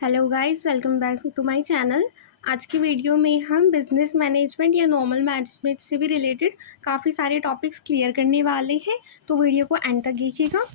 Hello guys, welcome back to my channel. आज की video में हम बिजनेस मैनेजमेंट या नॉर्मल मैनेजमेंट से भी रिलेटेड काफ़ी सारे टॉपिक्स क्लियर करने वाले हैं, तो वीडियो को एंड तक देखिएगा।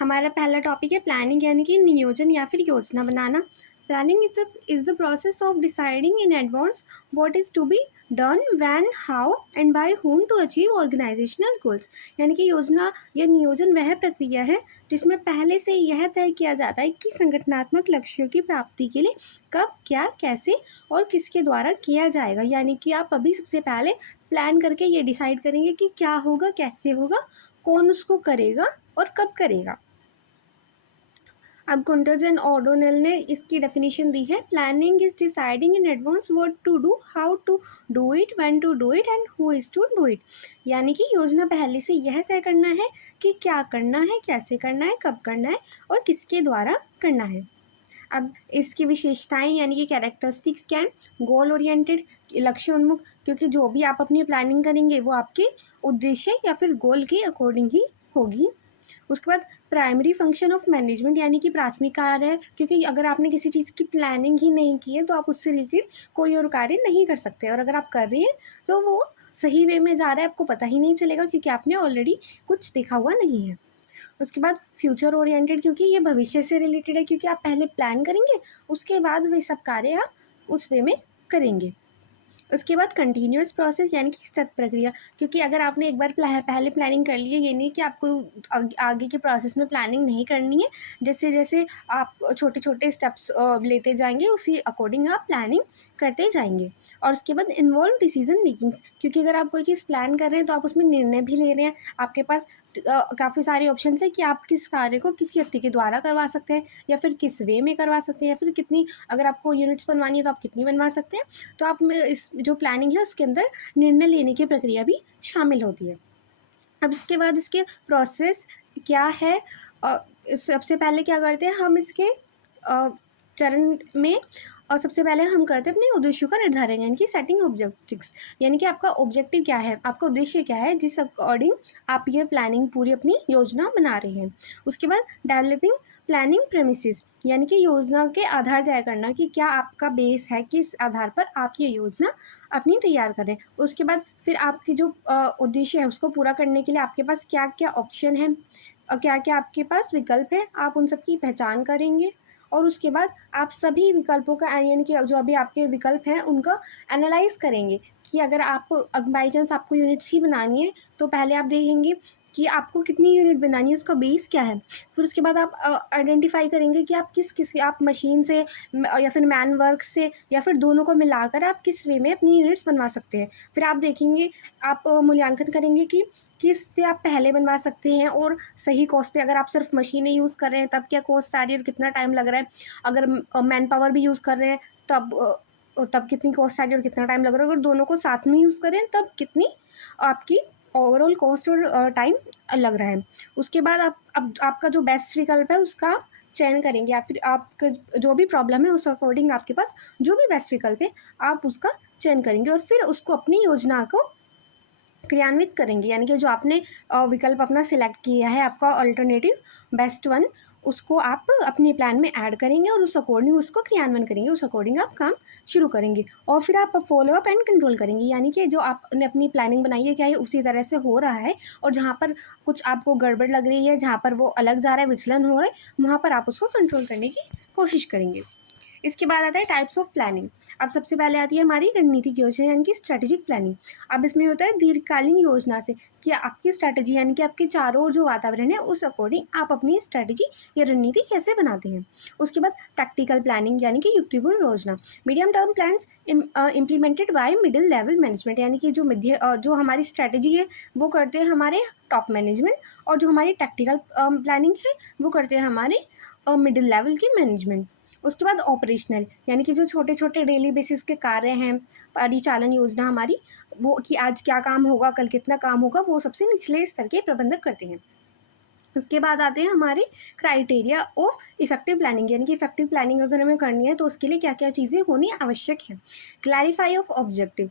हमारा पहला टॉपिक है प्लानिंग, यानी कि नियोजन या फिर योजना बनाना। Planning is the process of deciding in advance what is to be done, when, how and by whom to achieve organisational goals. यानी कि योजना या नियोजन वह प्रक्रिया है जिसमें पहले से यह तय किया जाता है कि संगठनात्मक लक्ष्यों की प्राप्ति के लिए कब, क्या, कैसे और किसके द्वारा किया जाएगा। यानी कि आप अभी सबसे पहले प्लान करके ये डिसाइड करेंगे कि क्या होगा, कैसे होगा, कौन उसको करेगा और कब करेगा। अब कुंटज एंड ओडोनेल ने इसकी डेफिनेशन दी है, planning is deciding in advance what to do, how to do it, when to do it and who is to do it. यानी कि योजना पहले से यह तय करना है कि क्या करना है, कैसे करना है, कब करना है और किसके द्वारा करना है। अब इसकी विशेषताएं यानी कि कैरेक्टरिस्टिक्स क्या है, गोल ओरिएंटेड, लक्ष्य उन्मुख, क्योंकि जो भी आप अपनी प्लानिंग करेंगे वो आपके उद्देश्य या फिर गोल के अकॉर्डिंग ही होगी। उसके बाद प्राइमरी फंक्शन ऑफ मैनेजमेंट, यानी कि प्राथमिक कार्य है, क्योंकि अगर आपने किसी चीज़ की प्लानिंग ही नहीं की है तो आप उससे रिलेटेड कोई और कार्य नहीं कर सकते, और अगर आप कर रहे हैं तो वो सही वे में जा रहा है आपको पता ही नहीं चलेगा, क्योंकि आपने ऑलरेडी कुछ देखा हुआ नहीं है। उसके बाद फ्यूचर ओरिएंटेड, क्योंकि ये भविष्य से रिलेटेड है, क्योंकि आप पहले प्लान करेंगे उसके बाद वे सब कार्य आप उस वे में करेंगे। उसके बाद कंटिन्यूअस प्रोसेस, यानी कि सतत प्रक्रिया, क्योंकि अगर आपने एक बार पहले प्लानिंग कर ली है, ये नहीं कि आपको आगे के प्रोसेस में प्लानिंग नहीं करनी है। जैसे जैसे आप छोटे छोटे स्टेप्स लेते जाएंगे उसी अकॉर्डिंग आप प्लानिंग करते जाएंगे। और उसके बाद इन्वॉल्व डिसीजन मेकिंग्स, क्योंकि अगर आप कोई चीज़ प्लान कर रहे हैं तो आप उसमें निर्णय भी ले रहे हैं। आपके पास काफ़ी सारे ऑप्शन है कि आप किस कार्य को किस व्यक्ति के द्वारा करवा सकते हैं, या फिर किस वे में करवा सकते हैं, या फिर कितनी, अगर आपको यूनिट्स बनवानी है तो आप कितनी बनवा सकते हैं। तो आप में इस जो प्लानिंग है उसके अंदर निर्णय लेने की प्रक्रिया भी शामिल होती है। अब इसके बाद इसके प्रोसेस क्या है, सबसे पहले क्या करते हैं हम इसके चरण में, और सबसे पहले हम करते हैं अपने उद्देश्यों का निर्धारण, यानी कि सेटिंग ऑब्जेक्टिव्स। यानी कि आपका ऑब्जेक्टिव क्या है, आपका उद्देश्य क्या है, जिस अकॉर्डिंग आप ये प्लानिंग पूरी अपनी योजना बना रहे हैं। उसके बाद डेवलपिंग प्लानिंग प्रेमिसेस, यानी कि योजना के आधार तय करना कि क्या आपका बेस है, किस आधार पर आप ये योजना अपनी तैयार करें। उसके बाद फिर आपकी जो उद्देश्य है उसको पूरा करने के लिए आपके पास क्या क्या ऑप्शन है, क्या क्या आपके पास विकल्प है, आप उन सब की पहचान करेंगे। और उसके बाद आप सभी विकल्पों का, यानी कि जो अभी आपके विकल्प हैं उनका एनालाइज करेंगे कि अगर आप बाई चांस आपको यूनिट्स ही बनानी है तो पहले आप देखेंगे कि आपको कितनी यूनिट बनानी है, उसका बेस क्या है। फिर उसके बाद आप आइडेंटिफाई करेंगे कि आप किस आप मशीन से या फिर मैन वर्क से या फिर दोनों को मिलाकर आप किस वे में अपनी यूनिट्स बनवा सकते हैं। फिर आप देखेंगे, आप मूल्यांकन करेंगे कि किससे आप पहले बनवा सकते हैं और सही कॉस्ट पे। अगर आप सिर्फ मशीनें यूज़ कर रहे हैं तब क्या कॉस्ट आ रही है और कितना टाइम लग रहा है, अगर मैन पावर भी यूज़ कर रहे हैं तब कितनी कॉस्ट आ रही है और कितना टाइम लग रहा है, अगर दोनों को साथ में यूज़ करें तब कितनी आपकी ओवरऑल कॉस्ट और टाइम लग रहा है। उसके बाद आप अब आपका जो बेस्ट विकल्प है उसका चयन करेंगे, या फिर आपका जो भी प्रॉब्लम है उस अकॉर्डिंग आपके पास जो भी बेस्ट विकल्प है आप उसका चयन करेंगे, और फिर उसको अपनी योजना को क्रियान्वित करेंगे। यानी कि जो आपने विकल्प अपना सिलेक्ट किया है, आपका अल्टरनेटिव बेस्ट वन, उसको आप अपने प्लान में ऐड करेंगे और उस अकॉर्डिंग उसको क्रियान्वयन करेंगे, उस अकॉर्डिंग आप काम शुरू करेंगे। और फिर आप फॉलो अप एंड कंट्रोल करेंगे, यानी कि जो आपने अपनी प्लानिंग बनाई है क्या ये उसी तरह से हो रहा है, और जहाँ पर कुछ आपको गड़बड़ लग रही है, जहाँ पर वो अलग जा रहा है, विचलन हो रहा है, वहाँ पर आप उसको कंट्रोल करने की कोशिश करेंगे। इसके बाद आता है टाइप्स ऑफ प्लानिंग। अब सबसे पहले आती है हमारी रणनीतिक योजना, यानी कि स्ट्रेटेजिक प्लानिंग। अब इसमें होता है दीर्घकालीन योजना से कि आपकी स्ट्रेटेजी, यानी कि आपके चारों ओर जो वातावरण है उस अकॉर्डिंग आप अपनी स्ट्रेटेजी या रणनीति कैसे बनाते हैं। उसके बाद टैक्टिकल प्लानिंग, यानी कि युक्तिपूर्ण योजना। Medium term plans implemented by middle level management, यानी कि जो हमारी स्ट्रेटेजी है वो करते हैं हमारे टॉप मैनेजमेंट, और जो हमारी टैक्टिकल प्लानिंग है वो करते हैं हमारे मिडिल लेवल की मैनेजमेंट। उसके बाद ऑपरेशनल, यानी कि जो छोटे छोटे डेली बेसिस के कार्य हैं, परिचालन योजना हमारी, वो कि आज क्या काम होगा, कल कितना काम होगा, वो सबसे निचले स्तर के प्रबंधक करते हैं। उसके बाद आते हैं हमारे क्राइटेरिया ऑफ इफेक्टिव प्लानिंग, यानी कि इफेक्टिव प्लानिंग अगर हमें करनी है तो उसके लिए क्या क्या चीज़ें होनी आवश्यक है। क्लैरिफाई ऑफ ऑब्जेक्टिव,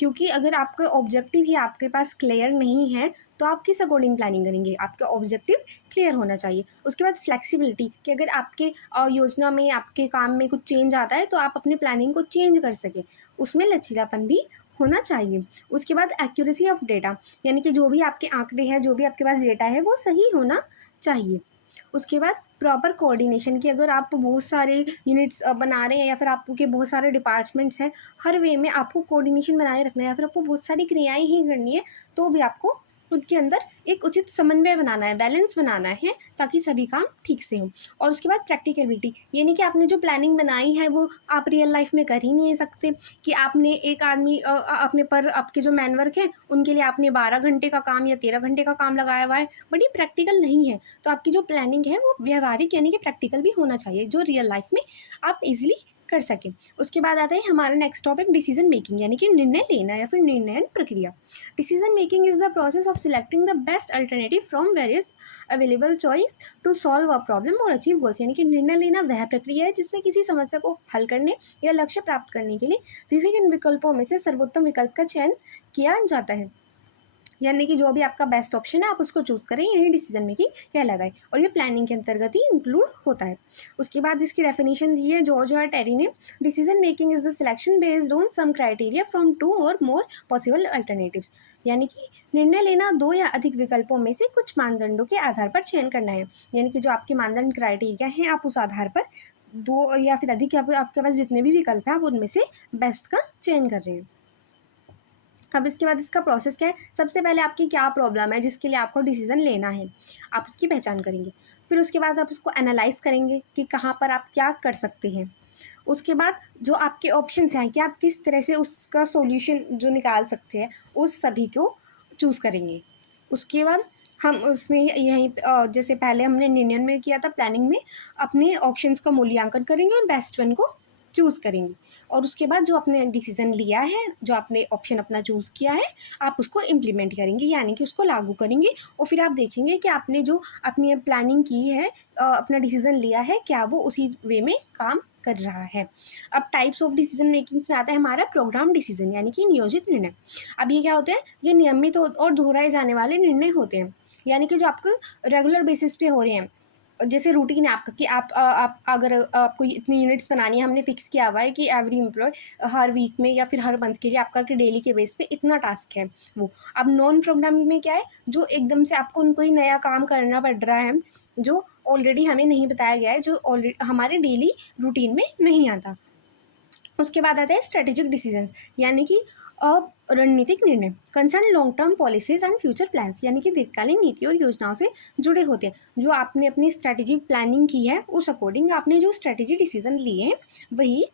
क्योंकि अगर आपका ऑब्जेक्टिव ही आपके पास क्लियर नहीं है तो आप किस अकॉर्डिंग प्लानिंग करेंगे? आपका ऑब्जेक्टिव क्लियर होना चाहिए। उसके बाद फ्लेक्सिबिलिटी कि अगर आपके योजना में, आपके काम में कुछ चेंज आता है तो आप अपनी प्लानिंग को चेंज कर सकें, उसमें लचीलापन भी होना चाहिए। उसके बाद एक्यूरेसी ऑफ डेटा, यानी कि जो भी आपके आंकड़े हैं, जो भी आपके पास डेटा है वो सही होना चाहिए। उसके बाद प्रॉपर कोऑर्डिनेशन कि अगर आप बहुत सारे यूनिट्स बना रहे हैं या फिर आपके बहुत सारे डिपार्टमेंट्स हैं, हर वे में आपको कोऑर्डिनेशन बनाए रखना है या फिर आपको बहुत सारी क्रियाएं ही करनी है, तो भी आपको उनके अंदर एक उचित समन्वय बनाना है, बैलेंस बनाना है, ताकि सभी काम ठीक से हों। और उसके बाद प्रैक्टिकलिटी, यानी कि आपने जो प्लानिंग बनाई है वो आप रियल लाइफ में कर ही नहीं सकते, कि आपने एक आदमी अपने पर, आपके जो मैन वर्क है उनके लिए आपने 12 घंटे का काम या 13 घंटे का काम लगाया हुआ है, बट ये प्रैक्टिकल नहीं है। तो आपकी जो प्लानिंग है वो व्यवहारिक यानी कि प्रैक्टिकल भी होना चाहिए, जो रियल लाइफ में आप इजीली कर सकें। उसके बाद आता है हमारा नेक्स्ट टॉपिक, डिसीजन मेकिंग, यानी कि निर्णय लेना या फिर निर्णयन प्रक्रिया। Decision making is the process of selecting the best alternative from various available choice to solve a problem और अचीव गोल्स, यानी कि निर्णय लेना वह प्रक्रिया है जिसमें किसी समस्या को हल करने या लक्ष्य प्राप्त करने के लिए विभिन्न विकल्पों में से सर्वोत्तम विकल्प का चयन किया जाता है। यानी कि जो भी आपका बेस्ट ऑप्शन है आप उसको चूज करें, यही डिसीजन मेकिंग कहलाता है, और ये प्लानिंग के अंतर्गत ही इंक्लूड होता है। उसके बाद इसकी डेफिनेशन दी है जॉर्ज और टेरी ने। Decision making is the selection based on some criteria from two or more possible alternatives, यानी कि निर्णय लेना दो या अधिक विकल्पों में से कुछ मानदंडों के आधार पर चयन करना है। यानी कि जो आपके मानदंड क्राइटेरिया हैं आप उस आधार पर दो या फिर अधिक, या फिर आपके पास जितने भी विकल्प हैं आप उनमें से बेस्ट का चयन कर रहे हैं। अब इसके बाद इसका प्रोसेस क्या है? सबसे पहले आपकी क्या प्रॉब्लम है जिसके लिए आपको डिसीजन लेना है, आप उसकी पहचान करेंगे। फिर उसके बाद आप उसको एनालाइज करेंगे कि कहाँ पर आप क्या कर सकते हैं। उसके बाद जो आपके ऑप्शंस हैं कि आप किस तरह से उसका सॉल्यूशन जो निकाल सकते हैं, उस सभी को चूज़ करेंगे। उसके बाद हम उसमें यहीं जैसे पहले हमने निर्णय में किया था, प्लानिंग में अपने ऑप्शंस का मूल्यांकन करेंगे और बेस्ट वन को चूज़ करेंगे। और उसके बाद जो आपने डिसीजन लिया है, जो आपने ऑप्शन अपना चूज़ किया है, आप उसको इम्प्लीमेंट करेंगे, यानी कि उसको लागू करेंगे। और फिर आप देखेंगे कि आपने जो अपनी प्लानिंग की है, अपना डिसीजन लिया है, क्या वो उसी वे में काम कर रहा है। अब टाइप्स ऑफ डिसीजन मेकिंग्स में आता है हमारा प्रोग्राम डिसीजन, यानी कि नियोजित निर्णय। अब ये क्या होते हैं? ये नियमित और दोहराए जाने वाले निर्णय होते हैं, यानी कि जो आपको रेगुलर बेसिस पे हो रहे हैं। जैसे रूटीन है आपका कि आप अगर आपको इतनी यूनिट्स बनानी है, हमने फिक्स किया हुआ है कि एवरी एम्प्लॉय हर वीक में या फिर हर मंथ के लिए आपका कि डेली के बेस पे इतना टास्क है वो। अब नॉन प्रोग्रामिंग में क्या है, जो एकदम से आपको कोई नया काम करना पड़ रहा है, जो ऑलरेडी हमें नहीं बताया गया है, जो ऑलरेडी हमारे डेली रूटीन में नहीं आता। उसके बाद आता है स्ट्रेटेजिक डिसीजंस, यानी कि रणनीतिक निर्णय, concern long term policies and future plans, यानी कि दीर्घकालीन नीति और योजनाओं से जुड़े होते हैं। जो आपने अपनी स्ट्रेटेजिक प्लानिंग की है उस अकॉर्डिंग आपने जो स्ट्रेटेजी डिसीजन लिए हैं वही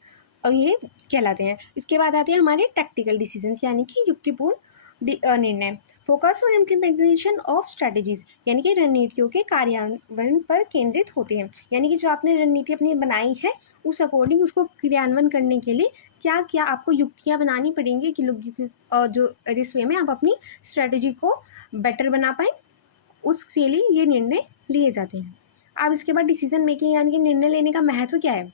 ये कहलाते हैं। इसके बाद आते हैं हमारे टैक्टिकल डिसीजंस, यानी कि युक्तिपूर्ण निर्णय, focus on implementation of strategies, यानी कि रणनीतियों के कार्यान्वयन पर केंद्रित होते हैं। यानी कि जो आपने रणनीति अपनी बनाई है उस अकॉर्डिंग उसको क्रियान्वयन करने के लिए क्या क्या आपको युक्तियाँ बनानी पड़ेंगी कि जो जिस वे में आप अपनी स्ट्रेटजी को बेटर बना पाएँ, उसके लिए ये निर्णय लिए जाते हैं। अब इसके बाद डिसीजन मेकिंग यानी कि निर्णय लेने का महत्व क्या है?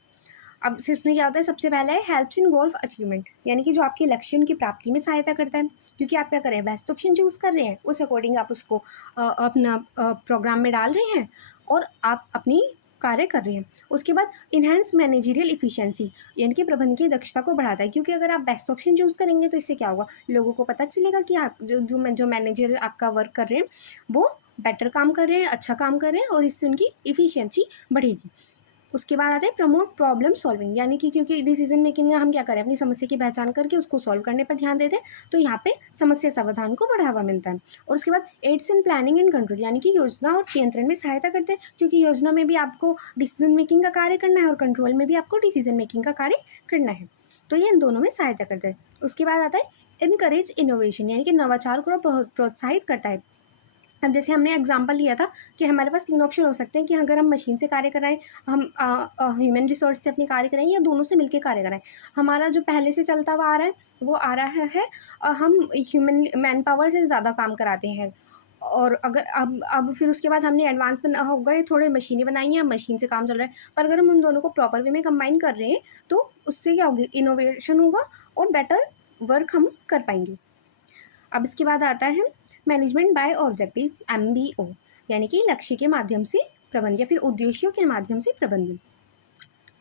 अब इसमें क्या होता है? सबसे पहला है हेल्प्स इन गोल अचीवमेंट, यानी कि जो आपके लक्ष्य उनकी प्राप्ति में सहायता करता है, क्योंकि आप क्या कर रहे हैं? बेस्ट ऑप्शन चूज़ कर रहे हैं, उस अकॉर्डिंग आप उसको अपना प्रोग्राम में डाल रहे हैं और आप अपनी कार्य कर रहे हैं। उसके बाद इन्हेंस मैनेजरियल इफिशियंसी, यानी कि प्रबंधन की दक्षता को बढ़ाता है, क्योंकि अगर आप बेस्ट ऑप्शन चूज़ करेंगे तो इससे क्या होगा? लोगों को पता चलेगा कि आप जो मैनेजर आपका वर्क कर रहे हैं वो बेटर काम कर रहे हैं, अच्छा काम कर रहे हैं, और इससे उनकी इफिशियंसी बढ़ेगी। उसके बाद आता है प्रमोट प्रॉब्लम सॉल्विंग, यानी कि क्योंकि डिसीजन मेकिंग में हम क्या करें? अपनी समस्या की पहचान करके उसको सॉल्व करने पर ध्यान देते हैं, तो यहाँ पे समस्या समाधान को बढ़ावा मिलता है। और उसके बाद aids in planning and control, यानी कि योजना और नियंत्रण में सहायता करते हैं, क्योंकि योजना में भी आपको डिसीजन मेकिंग का कार्य करना है और कंट्रोल में भी आपको डिसीजन मेकिंग का कार्य करना है, तो ये इन दोनों में सहायता करता है। उसके बाद आता है इनकरेज इनोवेशन, यानी कि नवाचार को प्रोत्साहित करता है। अब जैसे हमने एग्जांपल लिया था कि हमारे पास 3 ऑप्शन हो सकते हैं कि अगर हम मशीन से कार्य कराएँ, हम ह्यूमन रिसोर्स से अपनी कार्य कराएँ या दोनों से मिलके कार्य कराएँ। हमारा जो पहले से चलता हुआ आ रहा है, वो आ रहा है हम ह्यूमन मैन पावर से ज़्यादा काम कराते हैं, और अगर अब फिर उसके बाद हमने एडवांसमेंट हो गए, थोड़े मशीनें बनाई हैं, अब मशीन से काम चल रहा है। पर अगर हम उन दोनों को प्रॉपर वे में कंबाइन कर रहे हैं, तो उससे क्या होगी? इनोवेशन होगा और बेटर वर्क हम कर पाएँगे। अब इसके बाद आता है मैनेजमेंट बाय ऑब्जेक्टिव्स, MBO, यानी कि लक्ष्य के माध्यम से प्रबंधन या फिर उद्देश्यों के माध्यम से प्रबंधन।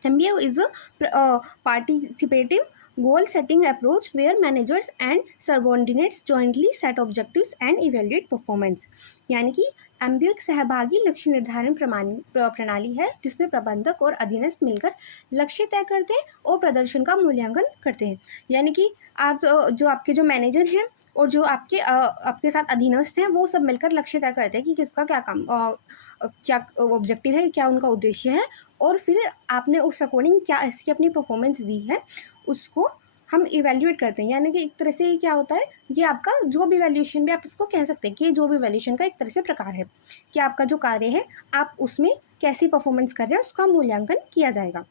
MBO is a participative goal setting approach where managers and subordinates jointly set objectives and evaluate performance। यानी कि MBO एक सहभागी लक्ष्य निर्धारण प्रणाली है जिसमें प्रबंधक और अधीनस्थ मिलकर लक्ष्य तय करते हैं और प्रदर्शन का मूल्यांकन करते हैं। यानी कि आप जो आपके जो मैनेजर हैं और जो आपके साथ अधीनस्थ हैं वो सब मिलकर लक्ष्य तय करते हैं कि किसका क्या काम क्या ऑब्जेक्टिव है, क्या उनका उद्देश्य है, और फिर आपने उस अकॉर्डिंग क्या इसकी अपनी परफॉर्मेंस दी है उसको हम इवेल्युएट करते हैं। यानी कि एक तरह से ये क्या होता है, ये आपका जो भी वैल्यूएशन भी आप इसको कह सकते हैं कि जो भी वैल्यूएशन का एक तरह से प्रकार है कि आपका जो कार्य है आप उसमें कैसी परफॉर्मेंस कर रहे हैं उसका मूल्यांकन किया जाएगा।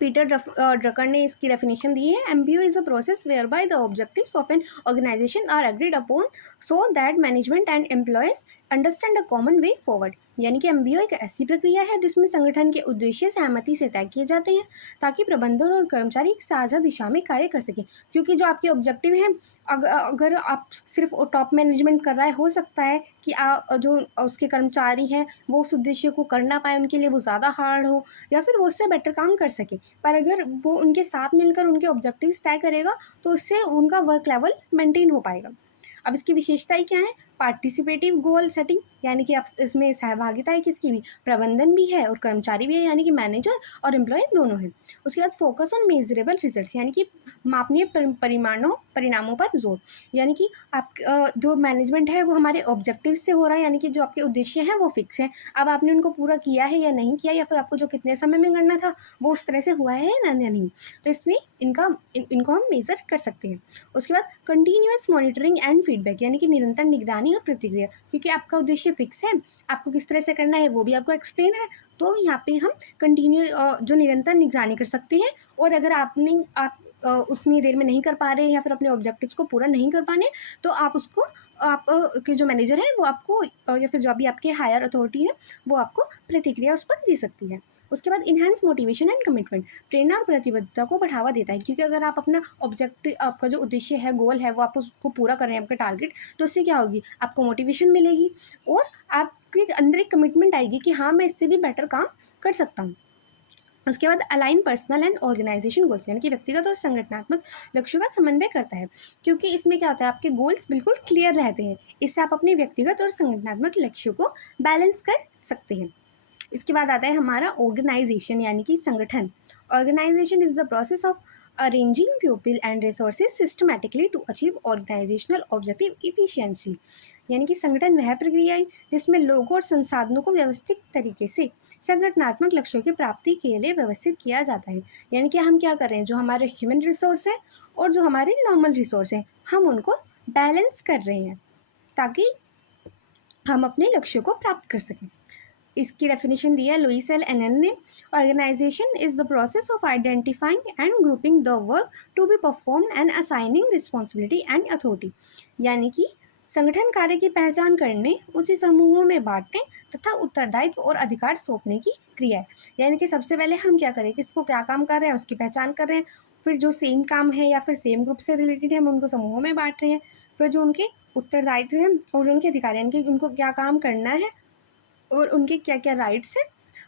पीटर ड्रकर ने इसकी डेफिनेशन दी है, MBO is a process whereby the objectives of an organization are agreed upon so that management and employees understand a common way forward. यानी कि MBO एक ऐसी प्रक्रिया है जिसमें संगठन के उद्देश्य सहमति से तय किए जाते हैं ताकि प्रबंधन और कर्मचारी एक साझा दिशा में कार्य कर सकें। क्योंकि जो आपके ऑब्जेक्टिव हैं, अगर आप सिर्फ टॉप मैनेजमेंट कर रहा है, हो सकता है कि जो उसके कर्मचारी हैं वो उस उद्देश्य को कर ना पाए, उनके लिए वो ज़्यादा हार्ड हो या फिर वो उससे बेटर काम कर सके। पर अगर वो उनके साथ मिलकर उनके ऑब्जेक्टिव्स तय करेगा तो उससे उनका वर्क लेवल मेंटेन हो पाएगा। अब इसकी विशेषताएं क्या है? पार्टिसिपेटिव गोल सेटिंग, यानी कि आप इसमें सहभागिता है किसकी भी, प्रबंधन भी है और कर्मचारी भी है, यानी कि मैनेजर और एम्प्लॉय दोनों हैं। उसके बाद फोकस ऑन मेजरेबल रिजल्ट्स, यानी कि मापनीय परिणामों पर जोर। यानी कि आप जो मैनेजमेंट है वो हमारे ऑब्जेक्टिव से हो रहा है, यानी कि जो आपके उद्देश्य हैं वो फिक्स है। अब आपने उनको पूरा किया है या नहीं किया, या फिर आपको जो कितने समय में करना था वो उस तरह से हुआ है या नहीं, तो इसमें इनको हम मेज़र कर सकते हैं। उसके बाद कंटिन्यूअस मॉनिटरिंग एंड फीडबैक, यानी कि निरंतर निगरानी और प्रतिक्रिया, क्योंकि आपका उद्देश्य फिक्स है, आपको किस तरह से करना है वो भी आपको एक्सप्लेन है, तो यहाँ पे हम जो निरंतर निगरानी कर सकते हैं। और अगर आप उतनी देर में नहीं कर पा रहे हैं या फिर अपने ऑब्जेक्टिव्स को पूरा नहीं कर पाने, तो आप उसको के जो मैनेजर है वो आपको या फिर जो भी आपके हायर अथॉरिटी है वो आपको प्रतिक्रिया उस पर दे सकती है। उसके बाद इन्हांस मोटिवेशन एंड कमिटमेंट, प्रेरणा और प्रतिबद्धता को बढ़ावा देता है, क्योंकि अगर आप अपना ऑब्जेक्टिव, आपका जो उद्देश्य है, गोल है, वो आप उसको पूरा कर रहे हैं, आपका टारगेट, तो उससे क्या होगी, आपको मोटिवेशन मिलेगी और आपके अंदर एक कमिटमेंट आएगी कि हाँ मैं इससे भी बेटर काम कर सकता हूँ। उसके बाद align personal and organization goals, यानी कि व्यक्तिगत और संगठनात्मक लक्ष्यों का समन्वय करता है, क्योंकि इसमें क्या होता है, आपके गोल्स बिल्कुल क्लियर रहते हैं, इससे आप अपने व्यक्तिगत और संगठनात्मक लक्ष्यों को बैलेंस कर सकते हैं। इसके बाद आता है हमारा ऑर्गेनाइजेशन, यानी कि संगठन। Organization is the process of arranging people and resources systematically to achieve organizational objective efficiency, यानी कि संगठन वह प्रक्रिया है जिसमें लोगों और संसाधनों को व्यवस्थित तरीके से संगठनात्मक लक्ष्यों की प्राप्ति के लिए व्यवस्थित किया जाता है। यानी कि हम क्या कर रहे हैं, जो हमारे ह्यूमन रिसोर्स है और जो हमारे नॉर्मल रिसोर्स हैं, हम उनको बैलेंस कर रहे हैं ताकि हम अपने लक्ष्यों को प्राप्त कर सकें। इसकी डेफिनेशन दी है लुइस एल एनएल ने, organization is the process of identifying and grouping the work to be perform and assigning responsibility and authority, यानी कि संगठन कार्य की पहचान करने, उसे समूहों में बांटने तथा उत्तरदायित्व और अधिकार सौंपने की क्रिया है। यानी कि सबसे पहले हम क्या करें, किसको क्या काम कर रहे हैं उसकी पहचान कर रहे हैं, फिर जो सेम काम है या फिर सेम ग्रुप से रिलेटेड है हम उनको समूहों में बांट रहे हैं, फिर जो उनके उत्तरदायित्व हैं और उनके अधिकार, यानी कि उनको क्या काम करना है और उनके क्या क्या राइट्स हैं,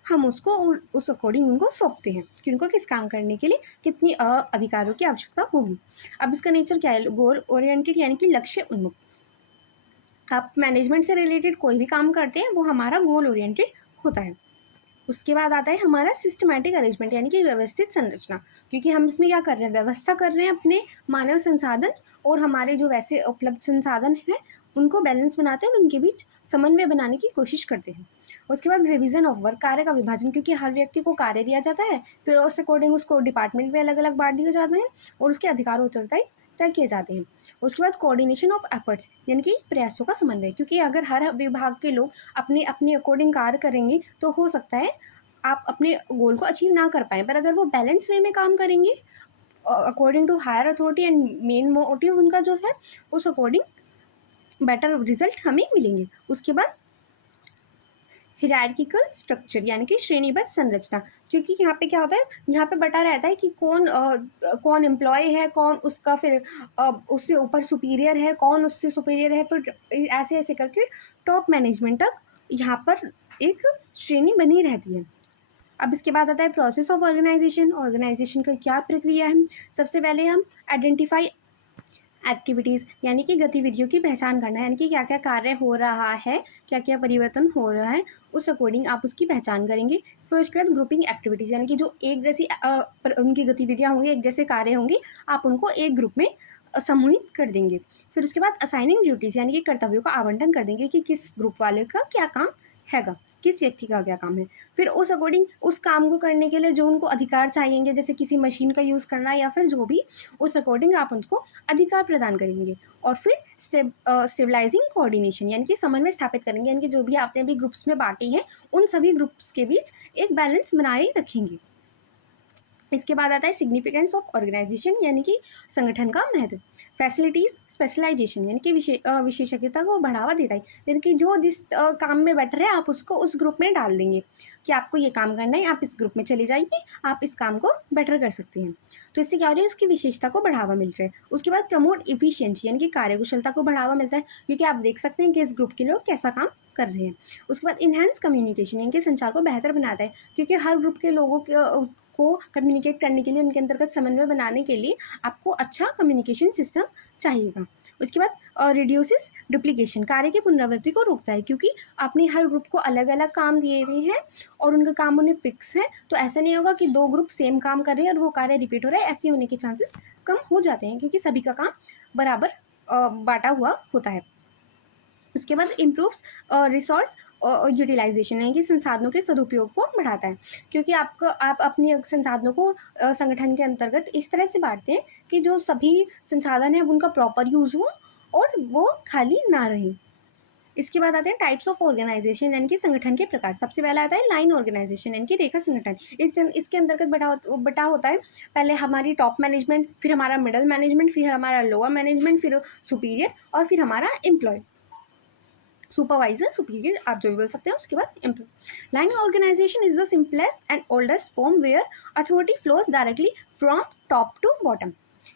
हम उसको उस अकॉर्डिंग उनको सौंपते हैं कि उनको किस काम करने के लिए कितनी अधिकारों की आवश्यकता होगी। अब इसका नेचर क्या है, गोल ओरिएंटेड, यानी कि लक्ष्य उन्मुख। आप मैनेजमेंट से रिलेटेड कोई भी काम करते हैं वो हमारा गोल ओरिएंटेड होता है। उसके बाद आता है हमारा सिस्टमैटिक अरेंजमेंट, यानी कि व्यवस्थित संरचना, क्योंकि हम इसमें क्या कर रहे हैं, व्यवस्था कर रहे हैं अपने मानव संसाधन और हमारे जो वैसे उपलब्ध संसाधन हैं उनको बैलेंस बनाते हैं और उनके बीच समन्वय बनाने की कोशिश करते हैं। उसके बाद रिवीजन ऑफ वर्क, कार्य का विभाजन, क्योंकि हर व्यक्ति को कार्य दिया जाता है, फिर उस अकॉर्डिंग उसको डिपार्टमेंट में अलग अलग बांट दिए जाते हैं और उसके अधिकार उत्तरदायी तय किए जाते हैं। उसके बाद कोऑर्डिनेशन ऑफ एफर्ट्स, यानी कि प्रयासों का समन्वय, क्योंकि अगर हर विभाग के लोग अपने अपने अकॉर्डिंग कार्य करेंगे तो हो सकता है आप अपने गोल को अचीव ना कर पाएँ, पर अगर वो बैलेंस वे में काम करेंगे according to higher authority and main motive उनका जो है, उस अकॉर्डिंग बेटर रिजल्ट हमें मिलेंगे। उसके बाद हिरार्किकल स्ट्रक्चर यानी कि श्रेणीबद्ध संरचना, क्योंकि यहाँ पे क्या होता है, यहाँ पे बटा रहता है कि कौन एम्प्लॉय है, कौन उसका फिर उससे ऊपर सुपीरियर है, कौन उससे सुपीरियर है, फिर ऐसे ऐसे करके टॉप मैनेजमेंट तक यहाँ पर एक श्रेणी बनी रहती है। अब इसके बाद आता है प्रोसेस ऑफ ऑर्गेनाइजेशन। ऑर्गेनाइजेशन का क्या प्रक्रिया है? सबसे पहले हम आइडेंटिफाई एक्टिविटीज़ यानी कि गतिविधियों की पहचान करना है, यानी कि क्या क्या कार्य हो रहा है, क्या क्या परिवर्तन हो रहा है, उस अकॉर्डिंग आप उसकी पहचान करेंगे। फिर उसके बाद ग्रुपिंग एक्टिविटीज़ यानी कि जो एक जैसी उनकी गतिविधियाँ होंगी, एक जैसे कार्य होंगे, आप उनको एक ग्रुप में समूहित कर देंगे। फिर उसके बाद असाइनिंग ड्यूटीज़ यानी कि कर्तव्यों का आवंटन कर देंगे कि किस ग्रुप वाले का क्या काम हैगा, किस व्यक्ति का क्या काम है। फिर उस अकॉर्डिंग उस काम को करने के लिए जो उनको अधिकार चाहिएंगे, जैसे किसी मशीन का यूज़ करना या फिर जो भी, उस अकॉर्डिंग आप उनको अधिकार प्रदान करेंगे। और फिर स्टेबलाइजिंग कोऑर्डिनेशन यानी कि समन्वय स्थापित करेंगे, यानी कि जो भी आपने अभी ग्रुप्स में बांटी है उन सभी ग्रुप्स के बीच एक बैलेंस बनाए रखेंगे। इसके बाद आता है सिग्निफिकेंस ऑफ ऑर्गेनाइजेशन यानी कि संगठन का महत्व। फैसिलिटीज़ स्पेशलाइजेशन यानी कि विशेषज्ञता को बढ़ावा देता है, यानी कि जो जिस काम में बेटर है आप उसको उस ग्रुप में डाल देंगे कि आपको ये काम करना है, आप इस ग्रुप में चले जाइए, आप इस काम को बेटर कर सकते हैं। तो इससे क्या हो रहा है, उसकी विशेषता को बढ़ावा मिल रहा है। उसके बाद प्रमोट इफिशियंसी यानी कि कार्यकुशलता को बढ़ावा मिलता है, क्योंकि आप देख सकते हैं कि इस ग्रुप के लोग कैसा काम कर रहे हैं। उसके बाद इन्हेंस कम्युनिकेशन यानी कि संचार को बेहतर बनाता है, क्योंकि हर ग्रुप के लोगों को कम्युनिकेट करने के लिए, उनके अंतर्गत समन्वय बनाने के लिए आपको अच्छा कम्युनिकेशन सिस्टम चाहिएगा। उसके बाद रिड्यूसिस डुप्लीकेशन, कार्य की पुनरावृत्ति को रोकता है, क्योंकि आपने हर ग्रुप को अलग अलग काम दिए हुए हैं और उनका काम उन्हें फिक्स है, तो ऐसा नहीं होगा कि दो ग्रुप सेम काम कर रहे हैं और वो कार्य रिपीट हो रहा है। ऐसे होने के चांसेस कम हो जाते हैं, क्योंकि सभी का काम बराबर बांटा हुआ होता है। उसके बाद इम्प्रूव्स रिसोर्स यूटिलाइजेशन यानी कि संसाधनों के सदुपयोग को बढ़ाता है, क्योंकि आप अपने संसाधनों को संगठन के अंतर्गत इस तरह से बांटते हैं कि जो सभी संसाधन है उनका प्रॉपर यूज़ हो और वो खाली ना रहे। इसके बाद आते हैं टाइप्स ऑफ ऑर्गेनाइजेशन यानी कि संगठन के प्रकार। सबसे पहला आता है लाइन ऑर्गेनाइजेशन यानी कि रेखा संगठन। इसके अंतर्गत बटा होता है पहले हमारी टॉप मैनेजमेंट, फिर हमारा मिडल मैनेजमेंट, फिर हमारा लोअर मैनेजमेंट, फिर सुपीरियर और फिर हमारा एम्प्लॉय, सुपरवाइजर, सुपीरियर, आप जो भी बोल सकते हैं। उसके बाद employee. Line organization is the simplest and oldest form where authority flows directly from top to bottom,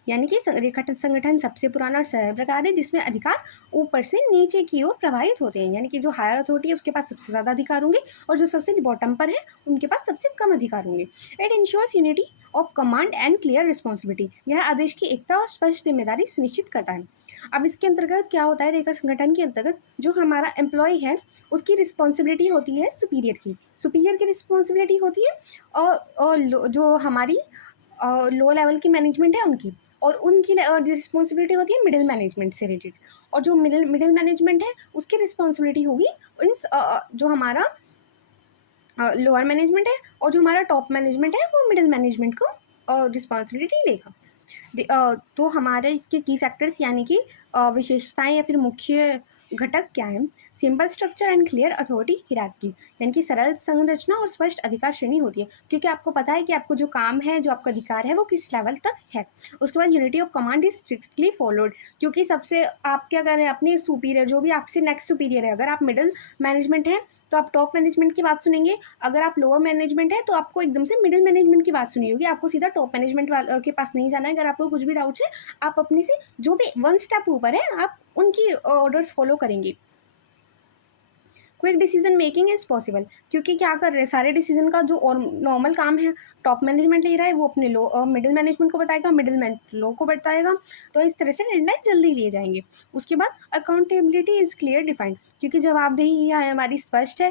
यानी कि रेखा संगठन सबसे पुराना और सरल प्रकार है जिसमें अधिकार ऊपर से नीचे की ओर प्रवाहित होते हैं, यानी कि जो हायर अथॉरिटी है उसके पास सबसे ज़्यादा अधिकार होंगे और जो सबसे बॉटम पर है उनके पास सबसे कम अधिकार होंगे। It ensures unity of command and clear responsibility, यह आदेश की एकता और स्पष्ट जिम्मेदारी सुनिश्चित करता है। अब इसके अंतर्गत क्या होता है, रेखा संगठन के अंतर्गत जो हमारा एम्प्लॉय है उसकी रिस्पॉन्सिबिलिटी होती है सुपीरियर की रिस्पॉन्सिबिलिटी होती है, और जो हमारी लो लेवल की मैनेजमेंट है उनकी, और उनकी रिस्पॉन्सिबिलिटी होती है मिडिल मैनेजमेंट से रिलेटेड, और जो मिडिल मैनेजमेंट है उसकी रिस्पॉन्सिबिलिटी होगी इन जो हमारा लोअर मैनेजमेंट है, और जो हमारा टॉप मैनेजमेंट है वो मिडिल मैनेजमेंट को रिस्पॉन्सिबिलिटी लेगा। तो हमारे इसके की फैक्टर्स यानी कि विशेषताएं या फिर मुख्य घटक क्या है? Simple structure and clear authority hierarchy, यानी कि सरल संरचना और स्पष्ट अधिकार श्रेणी होती है, क्योंकि आपको पता है कि आपको जो काम है, जो आपका अधिकार है वो किस लेवल तक है। उसके बाद unity of command is strictly followed, क्योंकि सबसे आप क्या करें, अपने सुपीरियर जो भी आपसे नेक्स्ट सुपीरियर है, अगर आप मिडिल मैनेजमेंट है तो आप टॉप मैनेजमेंट की बात सुनेंगे, अगर आप लोअर मैनेजमेंट है तो आपको एकदम से मिडिल मैनेजमेंट की बात सुनी होगी, आपको सीधा टॉप मैनेजमेंट वाले के पास नहीं जाना है। अगर आपको कुछ भी डाउट्स है आप अपने से जो भी वन स्टेप ऊपर है आप उनकी ऑर्डर्स फॉलो करेंगे। Quick decision making is possible, क्योंकि क्या कर रहे हैं, सारे डिसीजन का जो और नॉर्मल काम है टॉप मैनेजमेंट ले रहा है वो अपने लो मिडिल मैनेजमेंट को बताएगा, मिडिल मैन लो को बताएगा, तो इस तरह से निर्णय जल्दी लिए जाएंगे। उसके बाद अकाउंटेबिलिटी इज क्लियर डिफाइंड, क्योंकि जवाबदेही हमारी स्पष्ट है।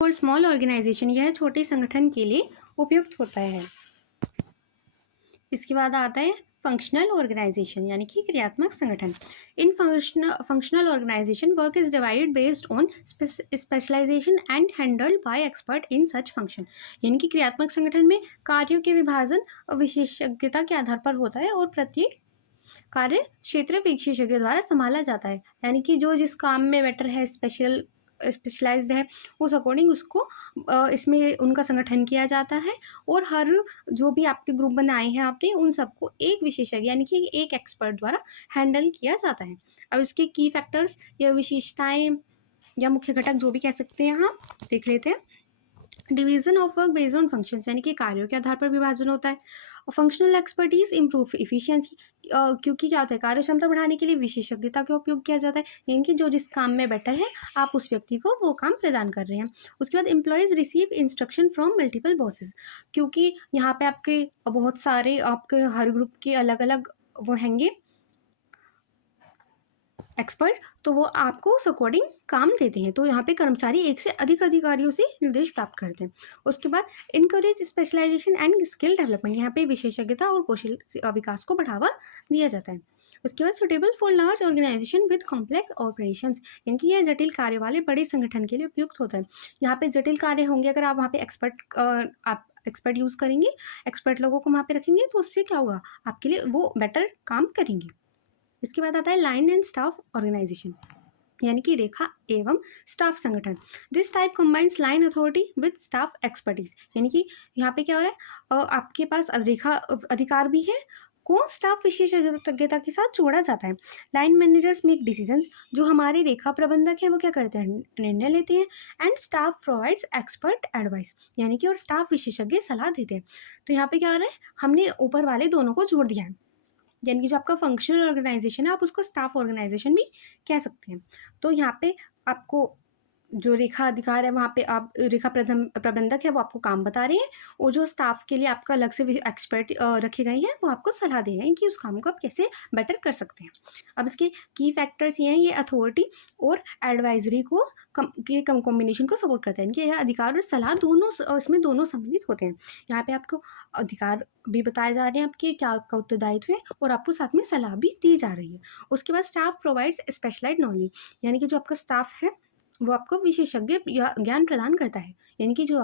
फॉर स्मॉल ऑर्गेनाइजेशन, यह छोटे संगठन के लिए उपयुक्त होता है। इसके बाद आता है फंक्शनल ऑर्गेनाइजेशन यानी कि क्रियात्मक संगठन। In functional organization work is divided based on specialization and handled by expert in such function, यानी कि क्रियात्मक संगठन में कार्यों के विभाजन विशेषज्ञता के आधार पर होता है और प्रत्येक कार्य क्षेत्र विशेषज्ञ द्वारा संभाला जाता है, यानी कि जो जिस काम में बेटर है, स्पेशलाइज्ड है, उस अकॉर्डिंग उसको इसमें उनका संगठन किया जाता है, और हर जो भी आपके ग्रुप बनाए हैं आपने उन सबको एक विशेषज्ञ यानी कि एक एक्सपर्ट द्वारा हैंडल किया जाता है। अब इसके की फैक्टर्स या विशेषताएं या मुख्य घटक जो भी कह सकते हैं यहाँ देख लेते हैं। Division of work based on functions यानी कि कार्यों के आधार पर विभाजन होता है। फंक्शनल एक्सपर्टीज इंप्रूव इफिशियंसी, क्योंकि क्या होता है कार्य क्षमता बढ़ाने के लिए विशेषज्ञता का उपयोग किया जाता है, यानी कि जो जिस काम में बेटर है आप उस व्यक्ति को वो काम प्रदान कर रहे हैं। उसके बाद employees receive instruction from multiple bosses, क्योंकि यहाँ पे आपके बहुत सारे आपके हर ग्रुप के अलग अलग वो हैंगे एक्सपर्ट, तो वो आपको उस अकॉर्डिंग काम देते हैं। तो यहाँ पे कर्मचारी एक से अधिक अधिकारियों से निर्देश प्राप्त करते हैं। उसके बाद encourage specialization and skill development, यहाँ पे विशेषज्ञता और कौशल विकास को बढ़ावा दिया जाता है। उसके बाद suitable for large organization with complex operations, यानी कि यह जटिल कार्य वाले बड़े संगठन के लिए उपयुक्त होता है। यहाँ पे जटिल कार्य होंगे, अगर आप वहाँ पे आप एक्सपर्ट यूज़ करेंगे, एक्सपर्ट लोगों को वहाँ पे रखेंगे, तो उससे क्या होगा आपके लिए वो बेटर काम करेंगे। इसके बाद आता है लाइन एंड स्टाफ ऑर्गेनाइजेशन, यानी कि रेखा एवं स्टाफ संगठन। This type combines line authority with staff expertise, यानी कि यहाँ पे क्या हो रहा है आपके पास रेखा अधिकार भी है को स्टाफ विशेषज्ञता के साथ जोड़ा जाता है। लाइन मैनेजर्स मेक डिसीजंस, जो हमारे रेखा प्रबंधक हैं वो क्या करते हैं निर्णय लेते हैं। And staff provides expert advice, यानी कि और स्टाफ विशेषज्ञ सलाह देते हैं। तो यहाँ पे क्या हो रहा है हमने ऊपर वाले दोनों को जोड़ दिया है, यानी कि जो आपका फंक्शनल ऑर्गेनाइजेशन है आप उसको स्टाफ ऑर्गेनाइजेशन भी कह सकते हैं। तो यहाँ पे आपको जो रेखा अधिकार है वहाँ पे आप रेखा प्रबंधक है वो आपको काम बता रहे हैं, और जो स्टाफ के लिए आपका अलग से एक्सपर्ट रखे गए हैं वो आपको सलाह दे रहे हैं कि उस काम को आप कैसे बेटर कर सकते हैं। अब इसके की फैक्टर्स ये हैं, ये अथॉरिटी और एडवाइजरी को कॉम्बिनेशन को सपोर्ट करता है, इनके यह अधिकार और सलाह दोनों इसमें दोनों सम्मिलित होते हैं। यहाँ पे आपको अधिकार भी बताए जा रहे हैं आपके क्या आपका उत्तरदायित्व है, और आपको साथ में सलाह भी दी जा रही है। उसके बाद स्टाफ प्रोवाइड्स स्पेशलाइज्ड नॉलेज, यानी कि जो आपका स्टाफ है वो आपको विशेषज्ञ ज्ञान प्रदान करता है, यानी कि जो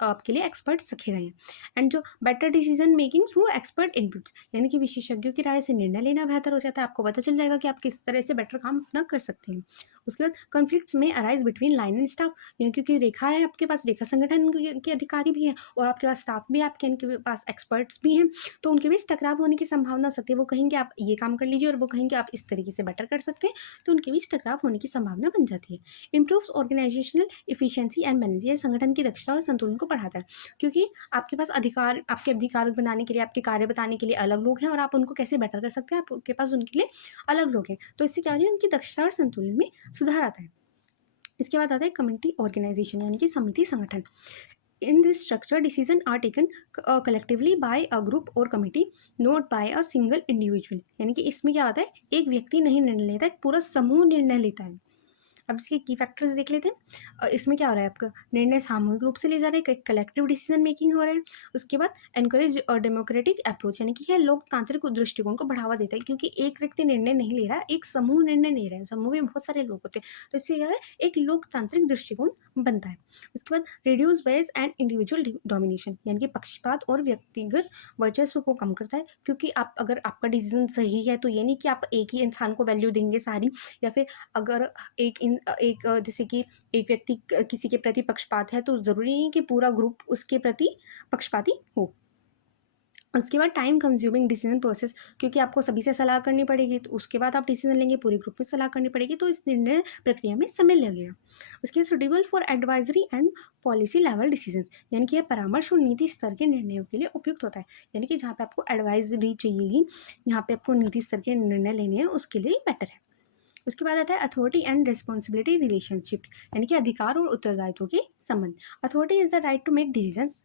आपके लिए एक्सपर्ट्स रखे गए हैं। एंड जो better decision making through expert inputs, यानी कि विशेषज्ञों की राय से निर्णय लेना बेहतर हो जाता है, आपको पता चल जाएगा कि आप किस तरह से बेटर काम अपना कर सकते हैं। उसके बाद कॉन्फ्लिक्ट्स में arise between line and staff, क्योंकि रेखा है आपके पास, रेखा संगठन के अधिकारी भी हैं और आपके पास स्टाफ भी है, आपके इनके पास एक्सपर्ट्स भी हैं, तो उनके बीच टकराव होने की संभावना हो सकती है। वो कहेंगे आप ये काम कर लीजिए और वो कहेंगे आप इस तरीके से बेटर कर सकते हैं, तो उनके बीच टकराव होने की संभावना बन जाती है। Improves organizational efficiency and manage, ये संगठन की दक्षता और संतुलन को बढ़ाता है, क्योंकि आपके पास अधिकार आपके अधिकार बनाने के लिए आपके कार्य बताने के लिए अलग लोग हैं और आप उनको कैसे बेटर कर सकते हैं आपके पास उनके लिए अलग लोग हैं, तो इससे क्या हो रहा है उनकी दक्षता और संतुलन में सुधार आता है। इसके बाद आता है कम्युनिटी ऑर्गेनाइजेशन, यानी कि समिति संगठन। In this structure decision are taken collectively by a group और committee, not by a single individual, यानी कि इसमें क्या होता है एक व्यक्ति नहीं निर्णय लेता, एक पूरा समूह निर्णय लेता है। अब इसके की फैक्टर्स देख लेते हैं। इसमें क्या हो रहा है आपका निर्णय सामूहिक रूप से ले जा रहे हैं, कलेक्टिव डिसीजन मेकिंग हो रहा है। उसके बाद एनकरेज और डेमोक्रेटिक अप्रोच, यानी कि यह लोकतांत्रिक दृष्टिकोण को बढ़ावा देता है, क्योंकि एक व्यक्ति निर्णय नहीं ले रहा है, एक समूह निर्णय ले रहा है, समूह में बहुत सारे लोग होते हैं, तो इससे क्या है एक लोकतांत्रिक दृष्टिकोण बनता है। उसके बाद reduce bias and individual domination, यानी कि पक्षपात और व्यक्तिगत वर्चस्व को कम करता है, क्योंकि आप अगर आपका डिसीजन सही है तो ये नहीं कि आप एक ही इंसान को वैल्यू देंगे सारी, या फिर अगर जैसे कि एक व्यक्ति किसी के प्रति पक्षपात है तो ज़रूरी नहीं कि पूरा ग्रुप उसके प्रति पक्षपाती हो। उसके बाद टाइम कंज्यूमिंग डिसीजन प्रोसेस, क्योंकि आपको सभी से सलाह करनी पड़ेगी, तो उसके बाद आप डिसीजन लेंगे, पूरे ग्रुप में सलाह करनी पड़ेगी, तो इस निर्णय प्रक्रिया में समय लगेगा। उसके suitable for advisory and policy level decision, यानी कि यह परामर्श और नीति स्तर के निर्णयों के लिए उपयुक्त होता है, यानी कि जहाँ पे आपको एडवाइजरी चाहिएगी, यहाँ पे आपको नीति स्तर के निर्णय लेने हैं, उसके लिए बेटर है। उसके बाद आता है अथॉरिटी एंड रिस्पॉन्सिबिलिटी रिलेशनशिप, यानी कि अधिकार और उत्तरदायित्व के संबंध। Authority is the right to make decisions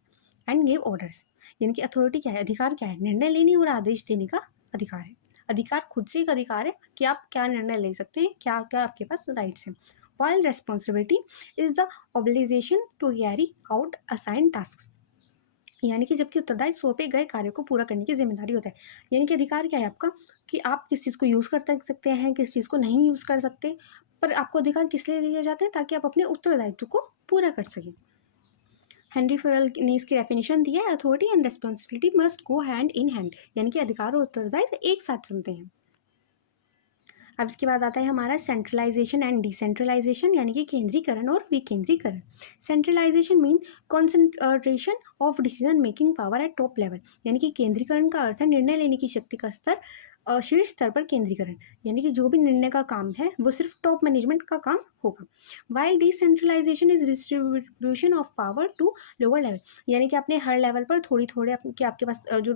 and give orders, यानी कि अथॉरिटी क्या है अधिकार क्या है निर्णय लेने और आदेश देने का अधिकार है। अधिकार खुद से एक अधिकार है कि आप क्या निर्णय ले सकते हैं, क्या क्या आपके पास राइट्स हैं। while responsibility is the obligation to carry out assigned tasks, यानी कि जबकि उत्तरदायित्व सौंपे गए कार्यों को पूरा करने की जिम्मेदारी होता है। यानी कि अधिकार क्या है आपका कि आप किस चीज़ को यूज़ कर सकते हैं, किस चीज़ को नहीं यूज़ कर सकते, पर आपको अधिकार किस लिए दिए जाते हैं ताकि आप अपने उत्तरदायित्व को पूरा कर सकें। हेनरी फेरल ने इसकी डेफिनेशन दी है, authority and responsibility must go hand in hand, यानी कि अधिकार और उत्तरदायित्व एक साथ चलते हैं। अब इसके बाद आता है हमारा सेंट्रलाइजेशन एंड डिसेंट्रलाइजेशन, यानी कि केंद्रीकरण और विकेंद्रीकरण। Centralization mean concentration of decision making power at top level, यानी कि केंद्रीकरण का अर्थ है निर्णय लेने की शक्ति का स्तर शीर्ष स्तर पर केंद्रीकरण, यानी कि जो भी निर्णय का काम है वो सिर्फ टॉप मैनेजमेंट का काम होगा। While decentralization is distribution of power to lower level, यानी कि आपने हर लेवल पर थोड़ी थोड़े आपके पास जो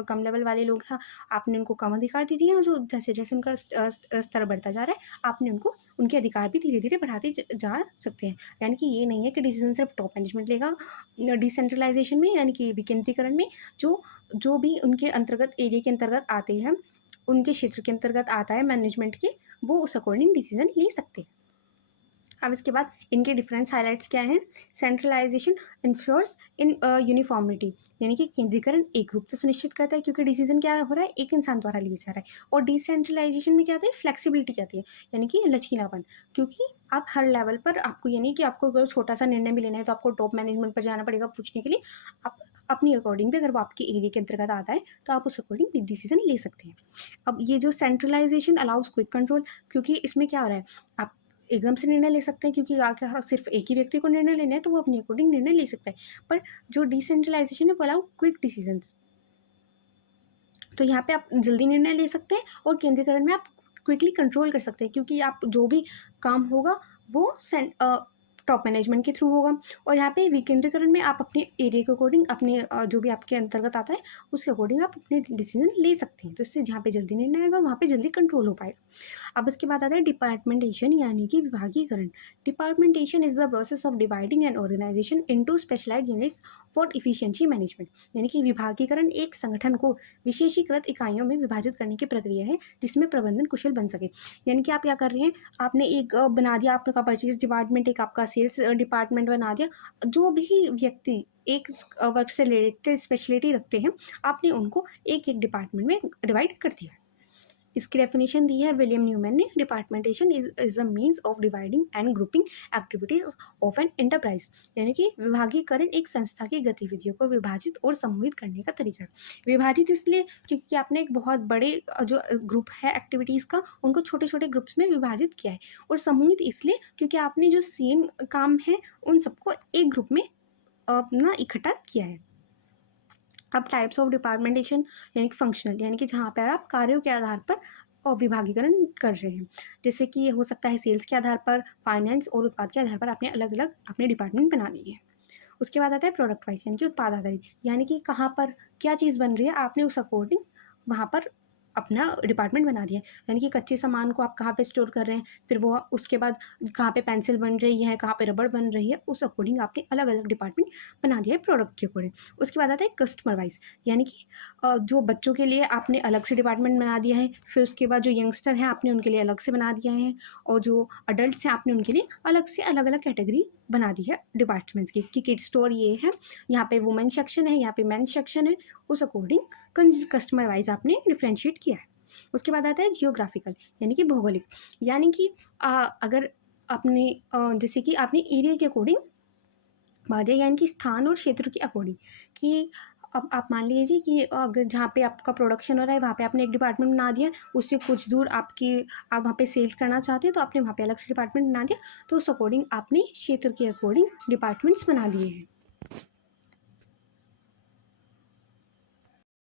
कम लेवल वाले लोग हैं आपने उनको कम अधिकार दे दिए, और जो जैसे जैसे उनका स्तर बढ़ता जा रहा है आपने उनको उनके अधिकार भी धीरे धीरे बढ़ाते जा सकते हैं। यानी कि ये नहीं है कि डिसीजन सिर्फ टॉप मैनेजमेंट लेगा डिसेंट्रलाइजेशन में, यानी कि विकेंद्रीकरण में जो भी उनके अंतर्गत एरिया के अंतर्गत आते हैं, उनके क्षेत्र के अंतर्गत आता है मैनेजमेंट के, वो उस अकॉर्डिंग डिसीजन ले सकते हैं। अब इसके बाद इनके डिफरेंस हाइलाइट्स क्या हैं? सेंट्रलाइजेशन इन्फ्योर्स इन यूनिफॉर्मिटी, यानी कि केंद्रीकरण एक रूपता सुनिश्चित करता है क्योंकि डिसीजन क्या हो रहा है, एक इंसान द्वारा लिया जा रहा है। और डिसेंट्रलाइजेशन में क्या होता है? फ्लेक्सिबिलिटी आती है, यानी कि लचीलापन, क्योंकि आप हर लेवल पर आपको, यानी कि आपको अगर छोटा सा निर्णय भी लेना है तो आपको टॉप मैनेजमेंट पर जाना पड़ेगा पूछने के लिए। आप अपनी अकॉर्डिंग भी, अगर वो आपके एरिया के अंतर्गत आता है तो आप उस अकॉर्डिंग डिसीजन ले सकते हैं। अब ये जो सेंट्रलाइजेशन अलाउज क्विक कंट्रोल, क्योंकि इसमें क्या हो रहा है, आप एकदम से निर्णय ले सकते हैं क्योंकि आगे सिर्फ एक ही व्यक्ति को निर्णय लेना है तो वो अपने अकॉर्डिंग निर्णय ले सकता है। पर जो डिसेंट्रलाइजेशन है वो अलाउ क्विक डिसीजंस, तो यहाँ पे आप जल्दी निर्णय ले सकते हैं, और केंद्रीकरण में आप क्विकली कंट्रोल कर सकते हैं क्योंकि आप जो भी काम होगा वो टॉप मैनेजमेंट के थ्रू होगा। और यहाँ पे विकेंद्रीकरण में आप अपने एरिया के अकॉर्डिंग, अपने जो भी आपके अंतर्गत आता है उसके अकॉर्डिंग आप अपने डिसीजन ले सकते हैं, तो इससे जहाँ पे जल्दी निर्णय आएगा वहाँ पे जल्दी कंट्रोल हो पाएगा। अब इसके बाद आता है डिपार्टमेंटेशन, यानी कि विभागीकरण। Departmentation is the process of dividing an organisation into specialised units for efficiency management, यानी कि विभागीकरण एक संगठन को विशेषीकृत इकाइयों में विभाजित करने की प्रक्रिया है जिसमें प्रबंधन कुशल बन सके। यानी कि आप क्या कर रहे हैं, आपने एक बना दिया आपका परचेज डिपार्टमेंट, एक आपका सेल्स डिपार्टमेंट बना दिया। जो भी व्यक्ति एक वर्क से रिलेटेड स्पेशलिटी रखते हैं आपने उनको एक एक डिपार्टमेंट में डिवाइड कर दिया। इसकी डेफिनेशन दी है विलियम न्यूमैन ने। Departmentation is a means of dividing and grouping activities of an enterprise, यानी कि विभागीकरण एक संस्था की गतिविधियों को विभाजित और समूहित करने का तरीका है। विभाजित इसलिए क्योंकि आपने एक बहुत बड़े जो ग्रुप है एक्टिविटीज़ का उनको छोटे छोटे ग्रुप्स में विभाजित किया है, और समूहित इसलिए क्योंकि आपने जो सेम काम है उन सबको एक ग्रुप में अपना इकट्ठा किया है। अब टाइप्स ऑफ डिपार्टमेंटेशन, यानी कि फंक्शनल, यानी कि जहाँ पर आप कार्यों के आधार पर विभागीकरण कर रहे हैं। जैसे कि ये हो सकता है सेल्स के आधार पर, फाइनेंस और उत्पाद के आधार पर आपने अलग अलग अपने डिपार्टमेंट बना दिए हैं। उसके बाद आता है प्रोडक्ट वाइज, यानी कि उत्पाद आधारित, यानी कि कहाँ पर क्या चीज़ बन रही है आपने उस अकॉर्डिंग वहाँ पर अपना डिपार्टमेंट बना दिया है। यानी कि कच्चे सामान को आप कहाँ पे स्टोर कर रहे हैं, फिर वो उसके बाद कहाँ पे पेंसिल बन रही है, कहाँ पे रबड़ बन रही है, उस अकॉर्डिंग आपने अलग अलग डिपार्टमेंट बना दिया है प्रोडक्ट के अकॉर्डिंग। उसके बाद आता है कस्टमर वाइज, यानी कि जो बच्चों के लिए आपने अलग से डिपार्टमेंट बना दिया है, फिर उसके बाद जो यंगस्टर हैं आपने उनके लिए अलग से बना दिया है, और जो अडल्ट्स हैं आपने उनके लिए अलग से अलग अलग कैटेगरी बना दी है डिपार्टमेंट्स की, कि किड स्टोर ये है, यहाँ पे वुमेन सेक्शन है, यहाँ पे मेंस सेक्शन है, उस अकॉर्डिंग कस्टमर वाइज आपने डिफ्रेंशिएट किया है। उसके बाद आता है जियोग्राफिकल, यानी कि भौगोलिक, यानी कि अगर आपने जैसे कि आपने एरिया के अकॉर्डिंग बना दिया, यानी कि स्थान और क्षेत्र के अकॉर्डिंग, कि अब आप मान लीजिए कि अगर जहाँ पे आपका प्रोडक्शन हो रहा है वहाँ पे आपने एक डिपार्टमेंट बना दिया, उससे कुछ दूर आप वहाँ पे सेल्स करना चाहते हैं तो आपने वहाँ पे अलग से डिपार्टमेंट बना दिया, तो उस अकॉर्डिंग आपने क्षेत्र के अकॉर्डिंग डिपार्टमेंट्स बना दिए हैं।